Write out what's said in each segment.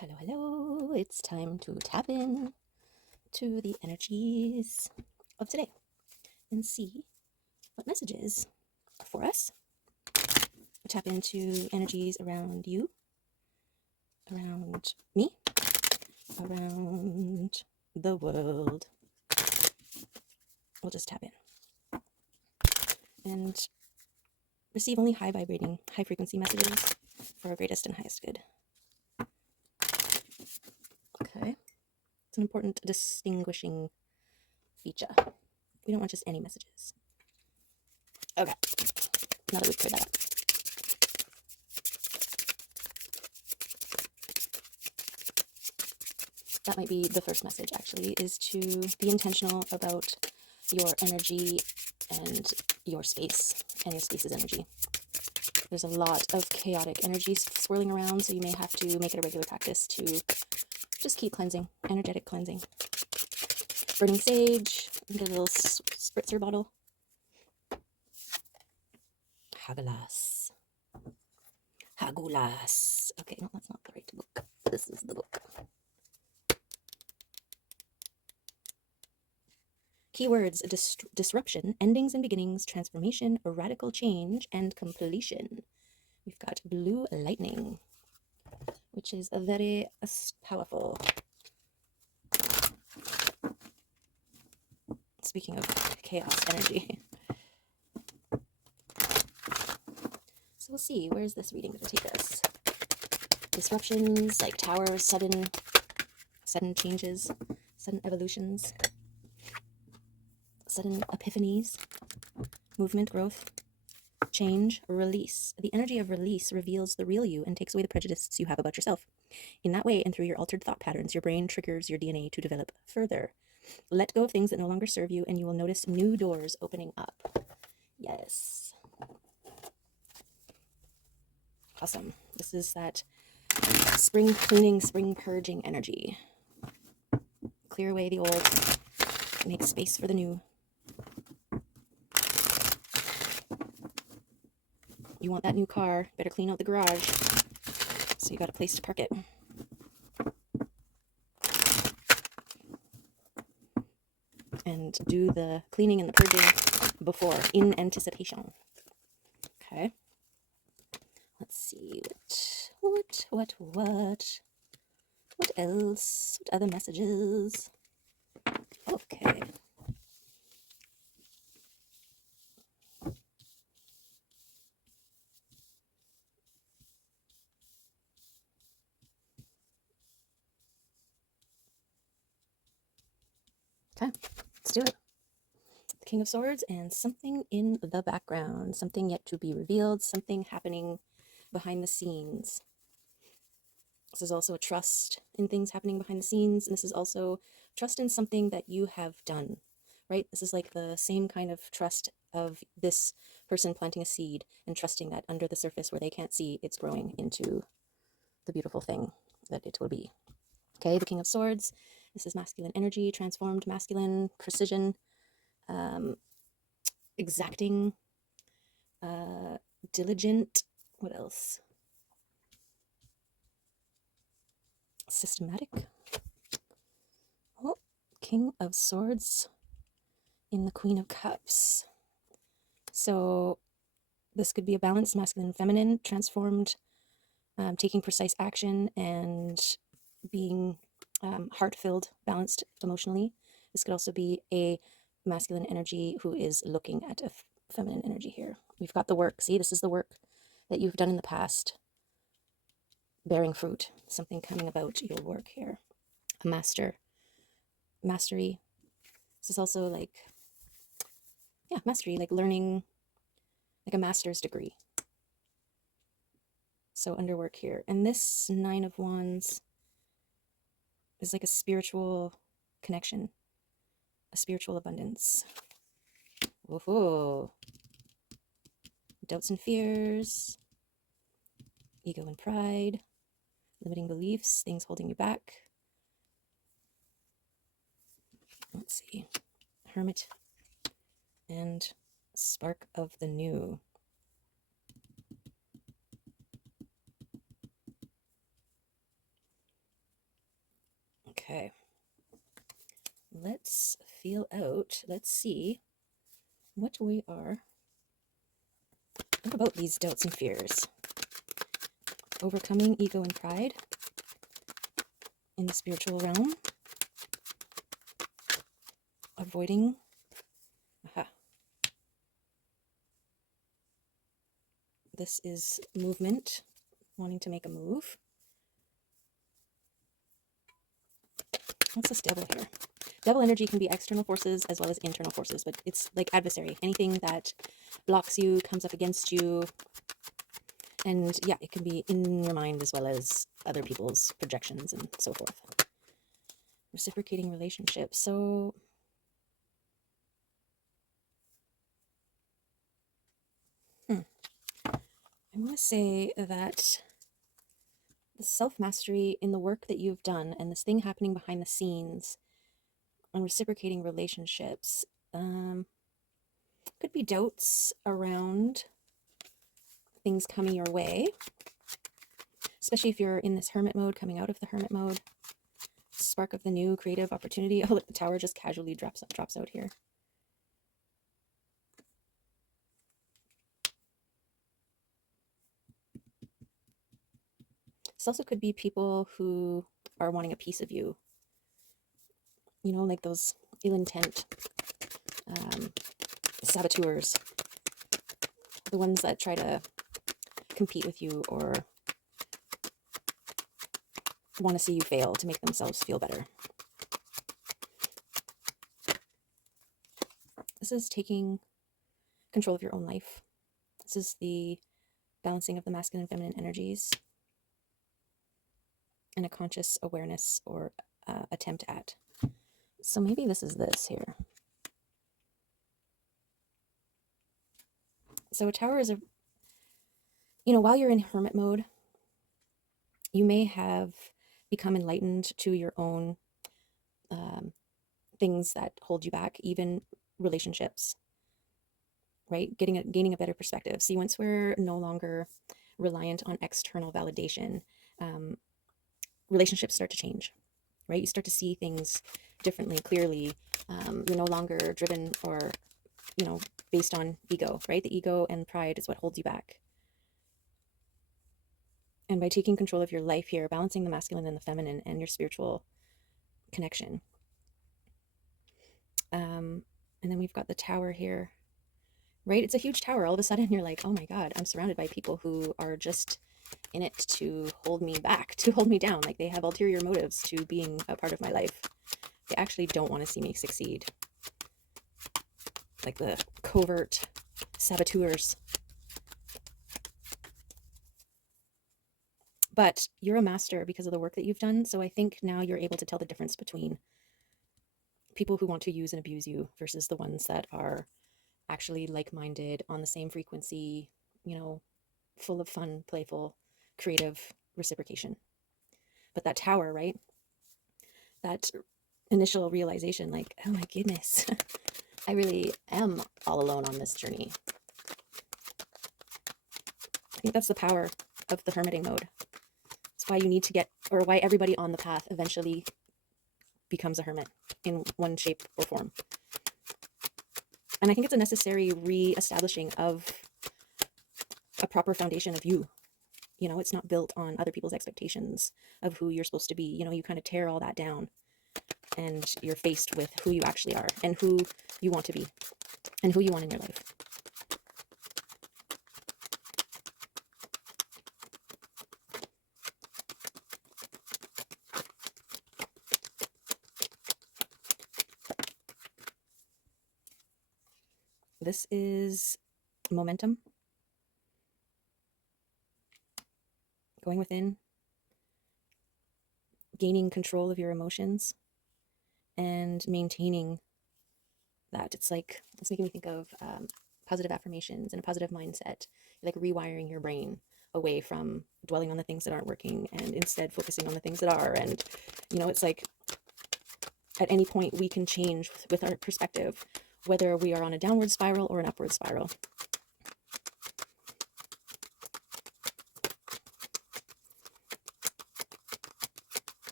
Hello, hello. It's time to tap in to the energies of today and see what messages are for us. Tap into energies around you, around me, around the world. We'll just tap in and receive only high vibrating, high frequency messages for our greatest and highest good. Okay. It's an important distinguishing feature. We don't want just any messages. Okay. Now that we've cleared that up. That might be the first message, actually, is to be intentional about your energy and your space and your space's energy. There's a lot of chaotic energy swirling around, so you may have to make it a regular practice to just keep cleansing, energetic cleansing. Burning sage, get a little spritzer bottle. Hagelas. Hagulas. Okay, no, that's not the right book. This is the book. Keywords: disruption, endings and beginnings, transformation, radical change, and completion. We've got blue lightning, which is a very powerful. Speaking of chaos energy. So we'll see, where's this reading going to take us? Disruptions, like towers, sudden changes, sudden evolutions, sudden epiphanies, movement, growth, change, release. The energy of release reveals the real you and takes away the prejudices you have about yourself. In that way, and through your altered thought patterns, your brain triggers your DNA to develop further. Let go of things that no longer serve you, and you will notice new doors opening up. Yes. Awesome. This is that spring cleaning, spring purging energy. Clear away the old, make space for the new. You want that new car, better clean out the garage so you got a place to park it. And do the cleaning and the purging before, in anticipation. Okay. Let's see, what else? What other messages? Okay. Okay, let's do it. The King of Swords and something in the background, something yet to be revealed, something happening behind the scenes. This is also a trust in things happening behind the scenes, and this is also trust in something that you have done, right? This is like the same kind of trust of this person planting a seed and trusting that under the surface where they can't see, it's growing into the beautiful thing that it will be. Okay, the King of Swords. This is masculine energy, transformed masculine, precision, exacting, diligent. What else? Systematic. Oh, King of Swords in the Queen of Cups. So this could be a balanced masculine, feminine, transformed, taking precise action and being heart-filled, balanced emotionally. This could also be a masculine energy who is looking at a feminine energy here. We've got the work. See, this is the work that you've done in the past, bearing fruit, something coming about your work here. A mastery. This is also like, yeah, mastery, like learning, like a master's degree. So underwork here. And this Nine of Wands is like a spiritual connection, a spiritual abundance. Woohoo! Doubts and fears, ego and pride, limiting beliefs, things holding you back. Let's see. Hermit and spark of the new. Okay. Let's feel out. Let's see what we are. Think about these doubts and fears. Overcoming ego and pride in the spiritual realm. Avoiding. Aha. This is movement, wanting to make a move. What's this devil here? Devil energy can be external forces as well as internal forces, but it's like adversary. Anything that blocks you, comes up against you. And yeah, it can be in your mind as well as other people's projections and so forth. Reciprocating relationships. So I want to say that the self-mastery in the work that you've done and this thing happening behind the scenes on reciprocating relationships could be doubts around things coming your way, especially if you're in this hermit mode, coming out of the hermit mode. Spark of the new creative opportunity. Oh, look, the tower just casually drops out here. This also could be people who are wanting a piece of you. You know, like those ill intent saboteurs. The ones that try to compete with you or want to see you fail to make themselves feel better. This is taking control of your own life. This is the balancing of the masculine and feminine energies and a conscious awareness or attempt at. So maybe this is this here. So a tower is while you're in hermit mode, you may have become enlightened to your own things that hold you back, even relationships, right? Gaining a better perspective. See, once we're no longer reliant on external validation, relationships start to change, right? You start to see things differently, clearly. You're no longer driven or, based on ego, right? The ego and pride is what holds you back. And by taking control of your life here, balancing the masculine and the feminine and your spiritual connection. And then we've got the tower here, right? It's a huge tower. All of a sudden you're like, oh my God, I'm surrounded by people who are just in it to hold me back, to hold me down. Like they have ulterior motives to being a part of my life. They actually don't want to see me succeed. Like the covert saboteurs. But you're a master because of the work that you've done. So I think now you're able to tell the difference between people who want to use and abuse you versus the ones that are actually like-minded, on the same frequency, full of fun, playful, creative reciprocation. But that tower, right? That initial realization, like, oh my goodness, I really am all alone on this journey. I think that's the power of the hermiting mode. It's why you need to or why everybody on the path eventually becomes a hermit in one shape or form. And I think it's a necessary re-establishing of a proper foundation of you. It's not built on other people's expectations of who you're supposed to be. You kind of tear all that down and you're faced with who you actually are and who you want to be and who you want in your life. This is momentum. Going within, gaining control of your emotions, and maintaining that. It's making me think of positive affirmations and a positive mindset. You're like rewiring your brain away from dwelling on the things that aren't working and instead focusing on the things that are. And, it's like at any point we can change with our perspective, whether we are on a downward spiral or an upward spiral.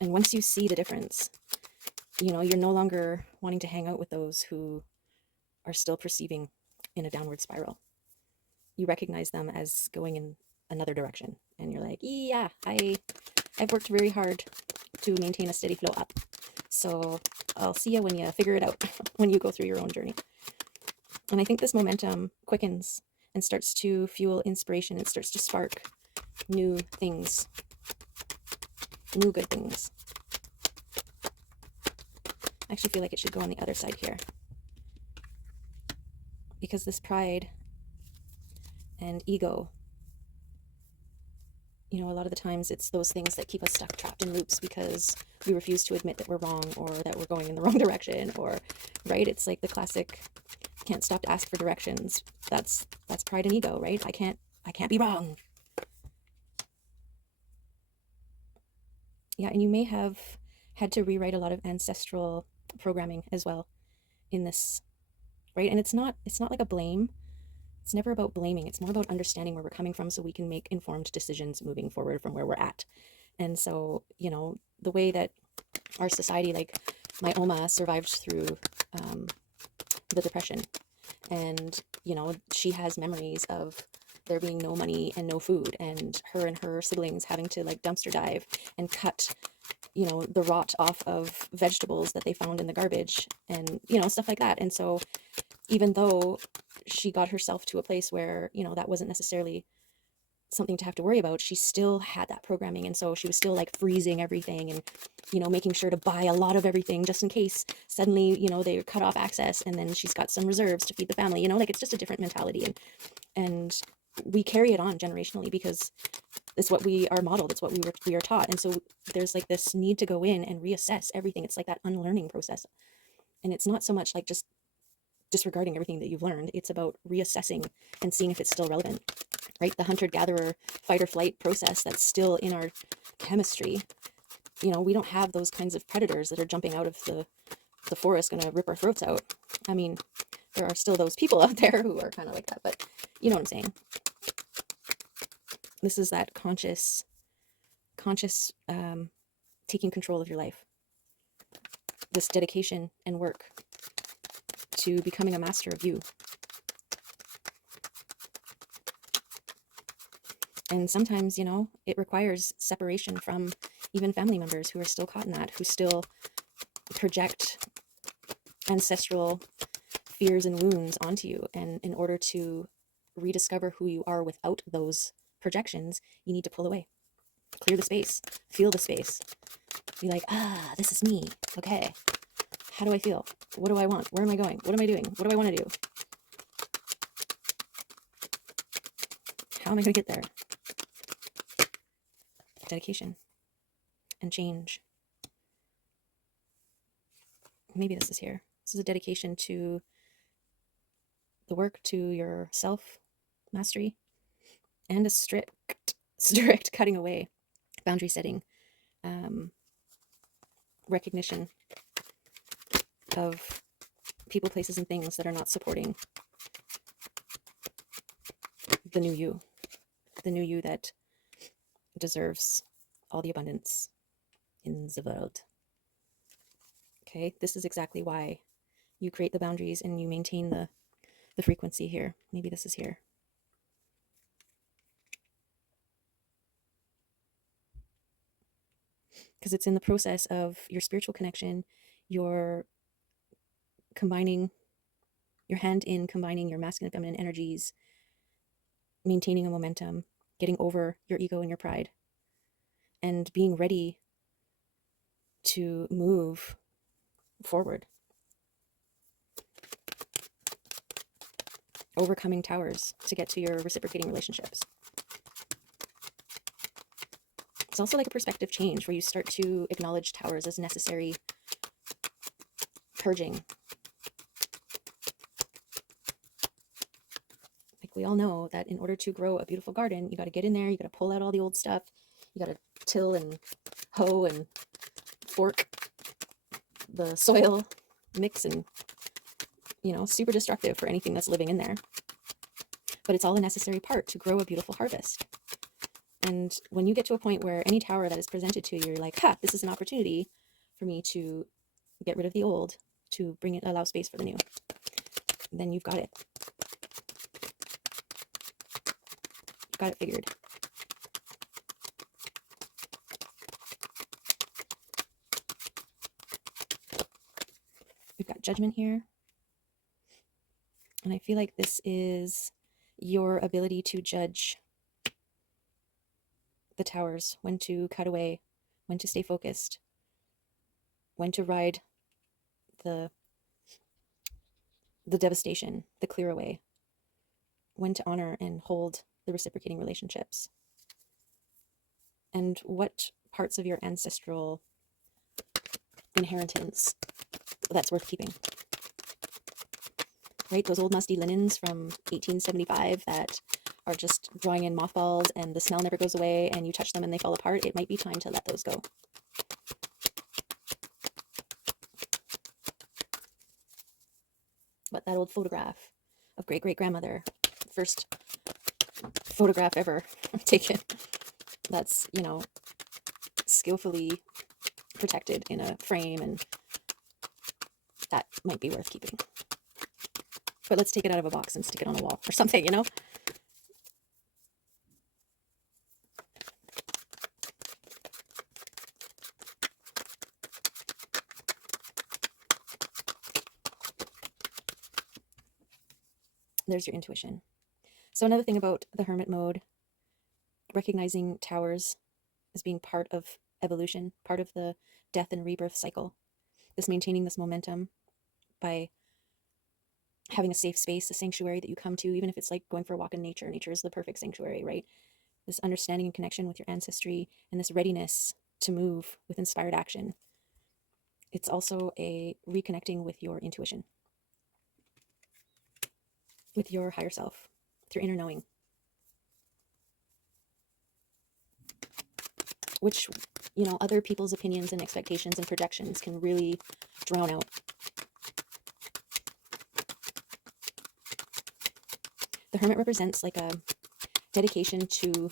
And once you see the difference, you're no longer wanting to hang out with those who are still perceiving in a downward spiral. You recognize them as going in another direction, and you're like, yeah, I've worked very hard to maintain a steady flow up, so I'll see you when you figure it out, when you go through your own journey. And I think this momentum quickens and starts to fuel inspiration. It starts to spark new things, new good things. I actually feel like it should go on the other side here, because this pride and ego, a lot of the times it's those things that keep us stuck, trapped in loops, because we refuse to admit that we're wrong, or that we're going in the wrong direction, or, right? It's like the classic, can't stop to ask for directions. That's pride and ego, right? I can't be wrong. Yeah, and you may have had to rewrite a lot of ancestral programming as well in this, right? And it's not like a blame. It's never about blaming. It's more about understanding where we're coming from, so we can make informed decisions moving forward from where we're at. And so, the way that our society, like my Oma survived through the Depression, and she has memories of there being no money and no food, and her siblings having to like dumpster dive and cut the rot off of vegetables that they found in the garbage, and stuff like that. And so even though she got herself to a place where that wasn't necessarily something to have to worry about, she still had that programming. And so she was still like freezing everything, and making sure to buy a lot of everything just in case suddenly they cut off access, and then she's got some reserves to feed the family. Like, it's just a different mentality, and we carry it on generationally, because it's what we are modeled, it's what we are taught. And so there's like this need to go in and reassess everything. It's like that unlearning process, and it's not so much like just disregarding everything that you've learned. It's about reassessing and seeing if it's still relevant, right? The hunter-gatherer fight or flight process that's still in our chemistry. We don't have those kinds of predators that are jumping out of the forest going to rip our throats out. I mean, there are still those people out there who are kind of like that, but you know what I'm saying. This is that conscious taking control of your life. This dedication and work to becoming a master of you. And sometimes, it requires separation from even family members who are still caught in that, who still project ancestral fears and wounds onto you. And in order to rediscover who you are without those projections, you need to pull away, clear the space, feel the space, be like, this is me. Okay. How do I feel? What do I want? Where am I going? What am I doing? What do I want to do? How am I going to get there? Dedication and change. Maybe this is here. This is a dedication to the work, to your self-mastery, and a strict cutting away, boundary setting, recognition of people, places, and things that are not supporting the new you that deserves all the abundance in the world. Okay, this is exactly why you create the boundaries and you maintain the frequency here. Maybe this is here. Because it's in the process of your spiritual connection, you're combining your hand in combining your masculine and feminine energies, maintaining a momentum, getting over your ego and your pride, and being ready to move forward, overcoming towers to get to your reciprocating relationships. It's also like a perspective change where you start to acknowledge towers as necessary purging. Like, we all know that in order to grow a beautiful garden, you got to get in there, you got to pull out all the old stuff, you got to till and hoe and fork the soil, mix, and super destructive for anything that's living in there. But it's all a necessary part to grow a beautiful harvest. And when you get to a point where any tower that is presented to you, you're like, ha, this is an opportunity for me to get rid of the old, to bring it, allow space for the new. Then you've got it. You've got it figured. We've got judgment here. And I feel like this is your ability to judge the towers, when to cut away, when to stay focused, when to ride the devastation, the clear away, when to honor and hold the reciprocating relationships, and what parts of your ancestral inheritance that's worth keeping. Right? Those old musty linens from 1875 that are just drawing in mothballs and the smell never goes away and you touch them and they fall apart. It might be time to let those go. But that old photograph of great-great-grandmother, first photograph ever taken, that's, you know, skillfully protected in a frame, and that might be worth keeping. But let's take it out of a box and stick it on a wall or something, you know? There's your intuition. So another thing about the hermit mode, recognizing towers as being part of evolution, part of the death and rebirth cycle, this maintaining this momentum by having a safe space, a sanctuary that you come to, even if it's like going for a walk in nature. Nature is the perfect sanctuary, right? This understanding and connection with your ancestry and this readiness to move with inspired action. It's also a reconnecting with your intuition, with your higher self, with your inner knowing, which, you know, other people's opinions and expectations and projections can really drown out. The hermit represents like a dedication to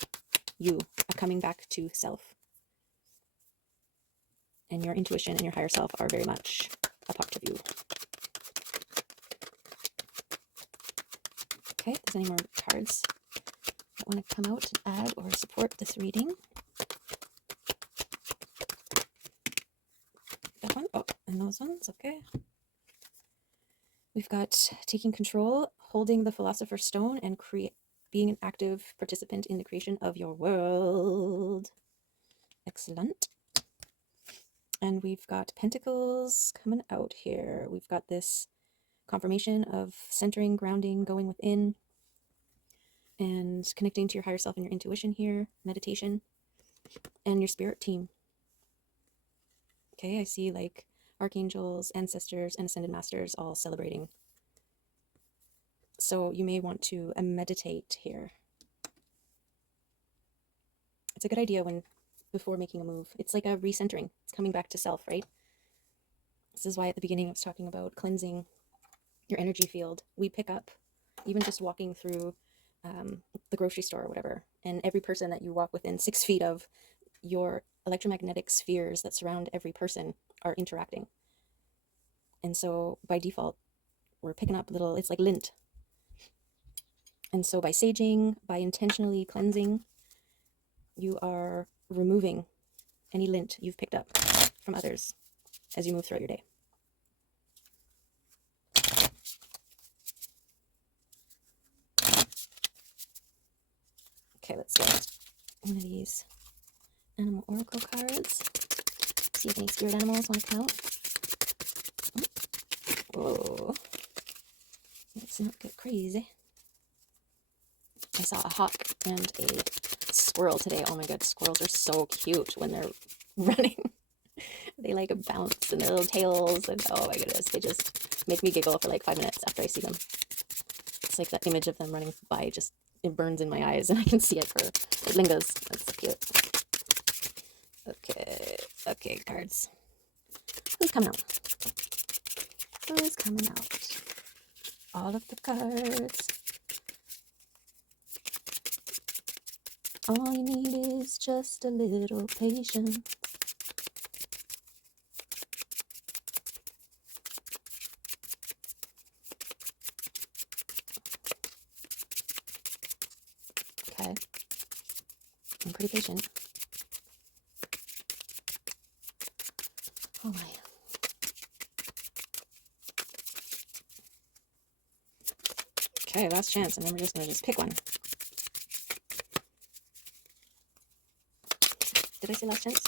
you, a coming back to self. And your intuition and your higher self are very much a part of you. Okay, if there's any more cards that want to come out and add or support this reading. That one? Oh, and those ones, okay. We've got taking control, holding the Philosopher's Stone, and being an active participant in the creation of your world. Excellent. And we've got Pentacles coming out here. We've got this confirmation of centering, grounding, going within, and connecting to your higher self and your intuition here, meditation, and your spirit team. Okay, I see like archangels, ancestors, and ascended masters all celebrating. So you may want to meditate here. It's a good idea before making a move. It's like a recentering. It's coming back to self, right? This is why at the beginning I was talking about cleansing your energy field. We pick up, even just walking through the grocery store or whatever, and every person that you walk within 6 feet of, your electromagnetic spheres that surround every person are interacting. And so by default, we're picking up it's like lint. And so by saging, by intentionally cleansing, you are removing any lint you've picked up from others as you move throughout your day. Okay, let's get one of these animal oracle cards. See if any spirit animals want to come out. Whoa. Let's not get crazy. I saw a hawk and a squirrel today. Oh my god, squirrels are so cute when they're running. They like bounce and their little tails, and oh my goodness, they just make me giggle for like 5 minutes after I see them. It's like that image of them running by, just it burns in my eyes and I can see it it lingers. That's so cute. Okay, cards. Who's coming out? Who's coming out? All of the cards. All you need is just a little patience. Okay. I'm pretty patient. Oh my. Okay, last chance, and then we're just gonna pick one. Did I say last chance?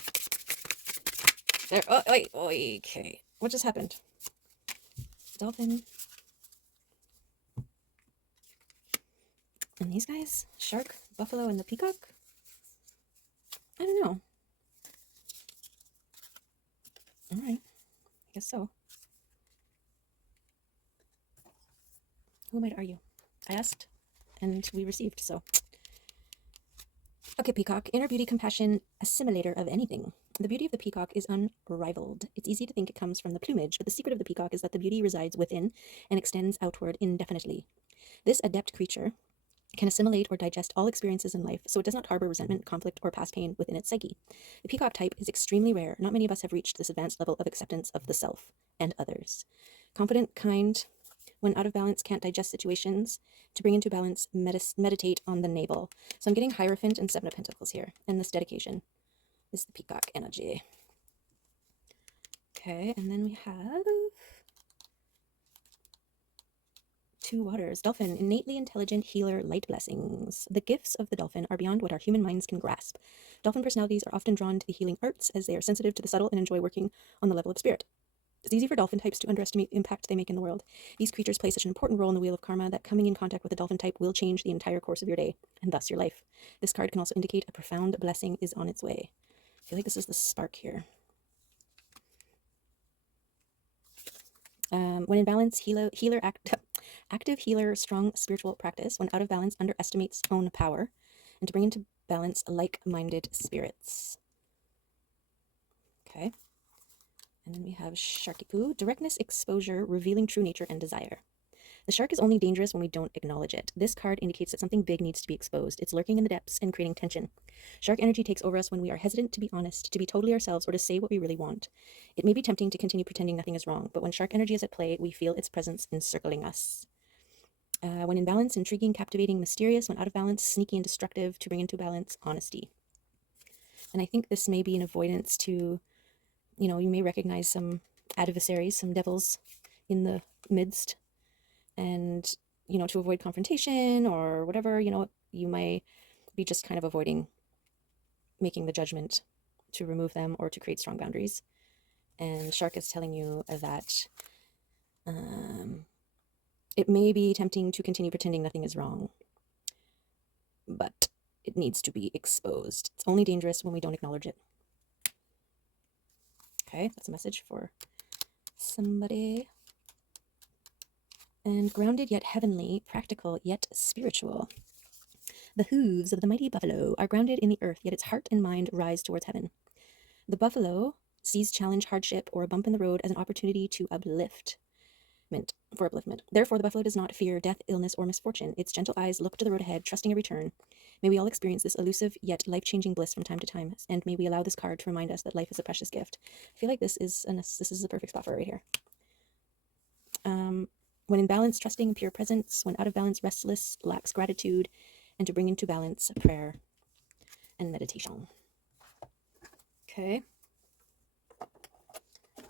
There. Oh, wait. Okay. What just happened? Dolphin. And these guys? Shark, buffalo, and the peacock? I don't know. Alright. I guess so. Who am I to argue? I asked, and we received, so. Okay, peacock. Inner beauty, compassion, assimilator of anything. The beauty of the peacock is unrivaled. It's easy to think it comes from the plumage, but the secret of the peacock is that the beauty resides within and extends outward indefinitely. This adept creature can assimilate or digest all experiences in life, so it does not harbor resentment, conflict, or past pain within its psyche. The peacock type is extremely rare. Not many of us have reached this advanced level of acceptance of the self and others. Confident, kind, when out of balance, can't digest situations. To bring into balance, meditate on the navel. So I'm getting Hierophant and Seven of Pentacles here, and this dedication is the peacock energy. Okay, and then we have Two waters. Dolphin, innately intelligent healer, light blessings. The gifts of the dolphin are beyond what our human minds can grasp. Dolphin personalities are often drawn to the healing arts as they are sensitive to the subtle and enjoy working on the level of spirit. It's easy for dolphin types to underestimate the impact they make in the world. These creatures play such an important role in the wheel of karma that coming in contact with a dolphin type will change the entire course of your day, and thus your life. This card can also indicate a profound blessing is on its way. I feel like this is the spark here. When in balance, active healer, strong spiritual practice. When out of balance, underestimates own power. And to bring into balance, like-minded spirits. Okay. And then we have Sharky Poo. Directness, exposure, revealing true nature and desire. The shark is only dangerous when we don't acknowledge it. This card indicates that something big needs to be exposed. It's lurking in the depths and creating tension. Shark energy takes over us when we are hesitant to be honest, to be totally ourselves, or to say what we really want. It may be tempting to continue pretending nothing is wrong, but when shark energy is at play, we feel its presence encircling us. When in balance, intriguing, captivating, mysterious. When out of balance, sneaky and destructive. To bring into balance, honesty. And I think this may be an avoidance to, you may recognize some adversaries, some devils in the midst. And, to avoid confrontation or whatever, you may be just kind of avoiding making the judgment to remove them or to create strong boundaries. And Shark is telling you that it may be tempting to continue pretending nothing is wrong, but it needs to be exposed. It's only dangerous when we don't acknowledge it. Okay, that's a message for somebody. And grounded yet heavenly, practical yet spiritual. The hooves of the mighty buffalo are grounded in the earth, yet its heart and mind rise towards heaven. The buffalo sees challenge, hardship, or a bump in the road as an opportunity to upliftment. Therefore, the buffalo does not fear death, illness, or misfortune. Its gentle eyes look to the road ahead, trusting a return. May we all experience this elusive yet life-changing bliss from time to time, and may we allow this card to remind us that life is a precious gift. I feel like this is the perfect spot for it right here. When in balance, trusting pure presence. When out of balance, restless, lacks gratitude. And to bring into balance, prayer and meditation. Okay.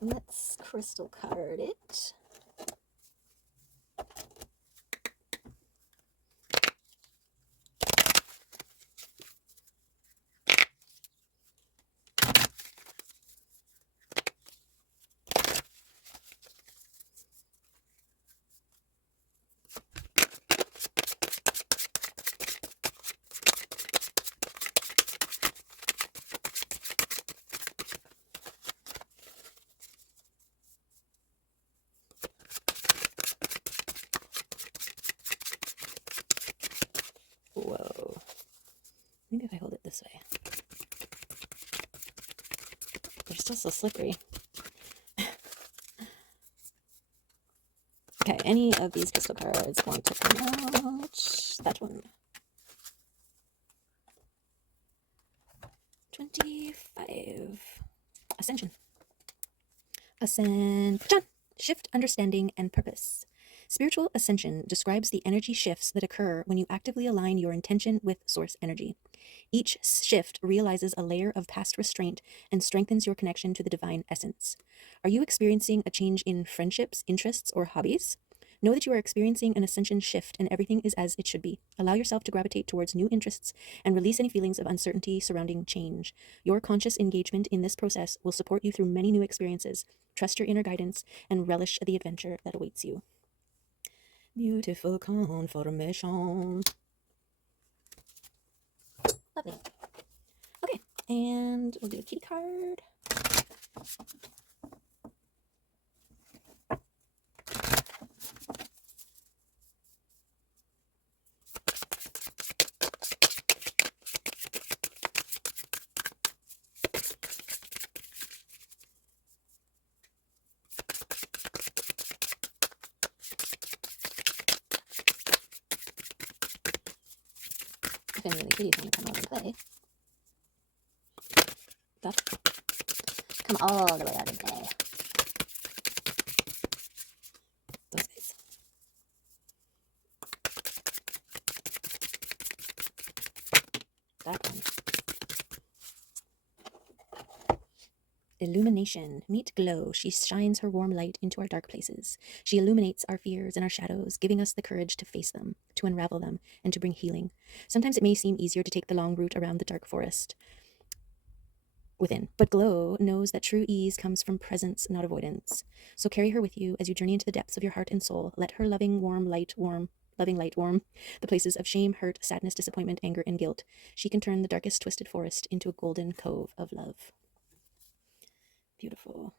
Let's crystal card it. Whoa. Maybe if I hold it this way. They're still so slippery. Okay, any of these crystal cards want to come out? That one. 25. Ascension. Ascension. Shift, understanding, and purpose. Spiritual ascension describes the energy shifts that occur when you actively align your intention with source energy. Each shift realizes a layer of past restraint and strengthens your connection to the divine essence. Are you experiencing a change in friendships, interests, or hobbies? Know that you are experiencing an ascension shift and everything is as it should be. Allow yourself to gravitate towards new interests and release any feelings of uncertainty surrounding change. Your conscious engagement in this process will support you through many new experiences. Trust your inner guidance and relish the adventure that awaits you. Beautiful confirmation. Lovely. Okay, and we'll do a kitty card. If any of the kitties want to come out and play, that's come all the way out and play. Those guys. That one. Illumination. Meet Glow. She shines her warm light into our dark places. She illuminates our fears and our shadows, giving us the courage to face them, to unravel them, and to bring healing. Sometimes it may seem easier to take the long route around the dark forest within, but Glow knows that true ease comes from presence, not avoidance. So carry her with you as you journey into the depths of your heart and soul. Let her loving light warm the places of shame, hurt, sadness, disappointment, anger, and guilt. She can turn the darkest twisted forest into a golden cove of love. Beautiful.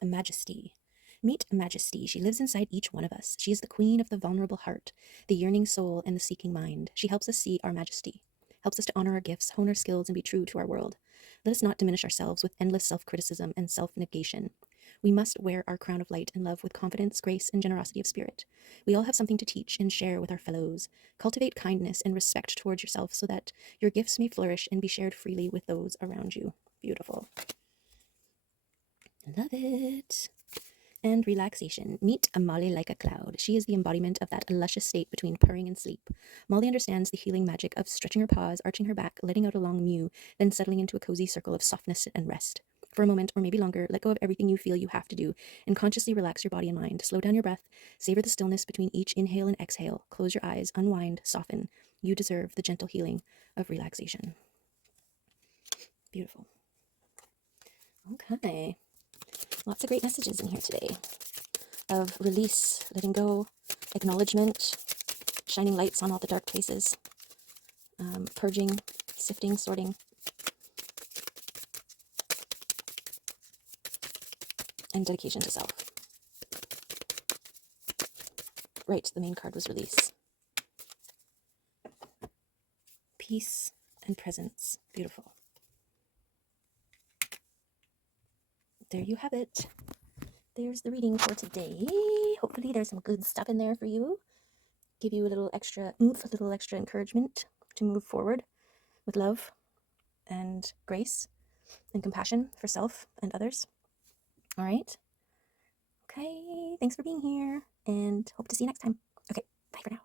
Majesty. Meet Majesty. She lives inside each one of us. She is the queen of the vulnerable heart, the yearning soul, and the seeking mind. She helps us see our majesty, helps us to honor our gifts, hone our skills, and be true to our world. Let us not diminish ourselves with endless self-criticism and self-negation. We must wear our crown of light and love with confidence, grace, and generosity of spirit. We all have something to teach and share with our fellows. Cultivate kindness and respect towards yourself so that your gifts may flourish and be shared freely with those around you. Beautiful. Love it. And relaxation. Meet Molly like a cloud. She is the embodiment of that luscious state between purring and sleep. Molly understands the healing magic of stretching her paws, arching her back, letting out a long mew, then settling into a cozy circle of softness and rest. For a moment, or maybe longer, let go of everything you feel you have to do, and consciously relax your body and mind. Slow down your breath, savor the stillness between each inhale and exhale. Close your eyes, unwind, soften. You deserve the gentle healing of relaxation. Beautiful. Okay. Lots of great messages in here today of release, letting go, acknowledgement, shining lights on all the dark places, purging, sifting, sorting, and dedication to self. Right, the main card was release. Peace and presence. Beautiful. There you have it. There's the reading for today. Hopefully there's some good stuff in there for you. Give you a little extra oomph, a little extra encouragement to move forward with love and grace and compassion for self and others. All right. Okay, thanks for being here and hope to see you next time. Okay, bye for now.